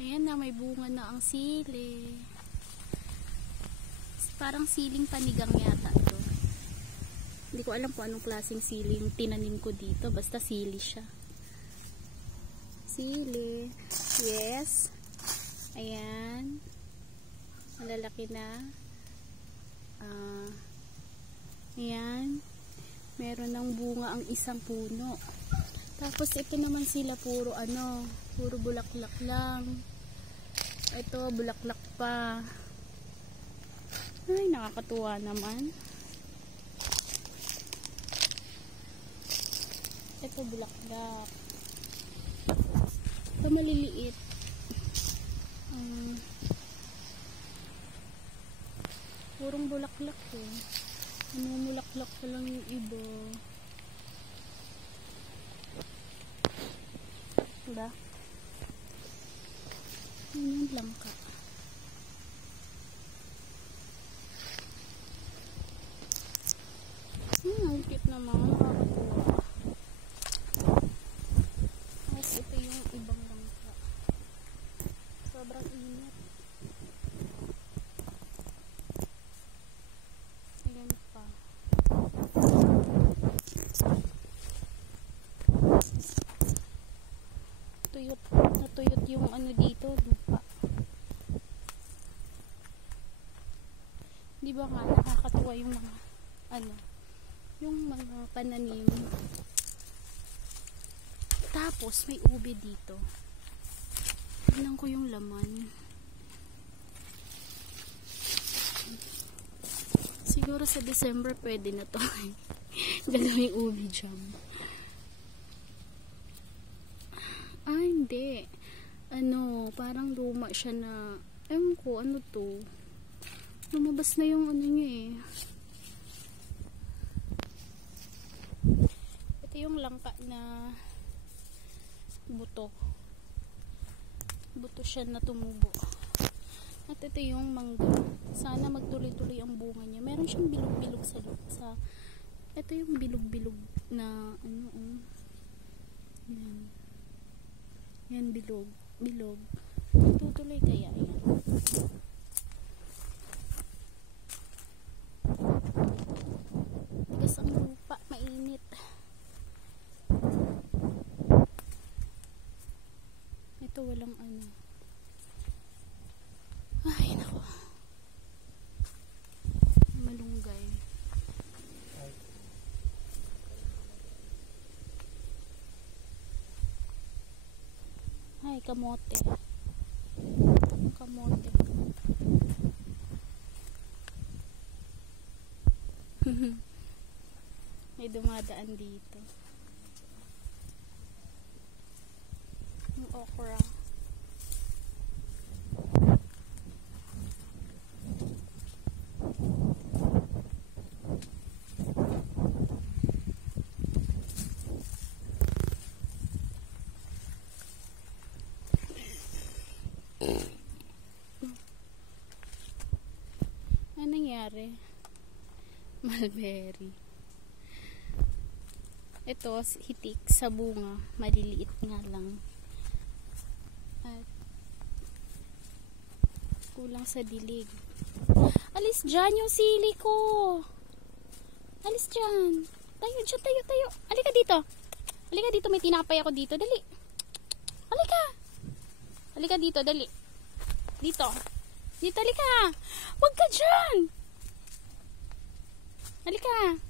Ayan na, may bunga na ang sili. Parang siling panigang yata to. Hindi ko alam kung anong klaseng siling tinanim ko dito. Basta sili siya. Sili. Yes. Ayan. Malalaki na. Ayan. Meron ng bunga ang isang puno. Tapos ito naman sila puro puro bulaklak lang. Ito bulaklak pa. Ay, nakakatuwa naman. Ito bulaklak. Ito maliliit. Purong bulaklak eh. Namumulaklak pa lang yung iba. Diba? Yun yung langka. Ang cute naman. Nakakatuwa. Tapos ito yung ibang langka. Sobrang init. Ayan pa. Natuyot yung dito, lupa. Di ba nga nakakatuwa yung mga yung mga pananim. Tapos may ube dito. Tignan ko yung laman. Siguro sa December pwede na to. Gagawin ube jam. Hindi. Parang luma siya na, ewan ko, to. Lumabas na yung niya eh. Ito yung langka na buto. Buto siya na tumubo. At ito yung mangga. Sana magtuloy-tuloy ang bunga niya. Meron siyang bilog-bilog sa ito yung bilog-bilog na Yan. Yan bilog. Tutuloy kaya yan. Tigas ang lupa, mainit. Ito walang Ay, nako. Malunggay. Ay, kamote. Kamote. May dumadaan dito. Yung okra. Ano nangyari? Mulberry. Ito, hitik sa bunga. Maliliit nga lang. At kulang sa dilig. Alis dyan yung sili ko. Alis dyan. Tayo. Halika dito. Halika dito. May tinapay ako dito. Dali. Halika. Halika dito. Dali. Dito. Halika. Huwag ka dyan. Halika.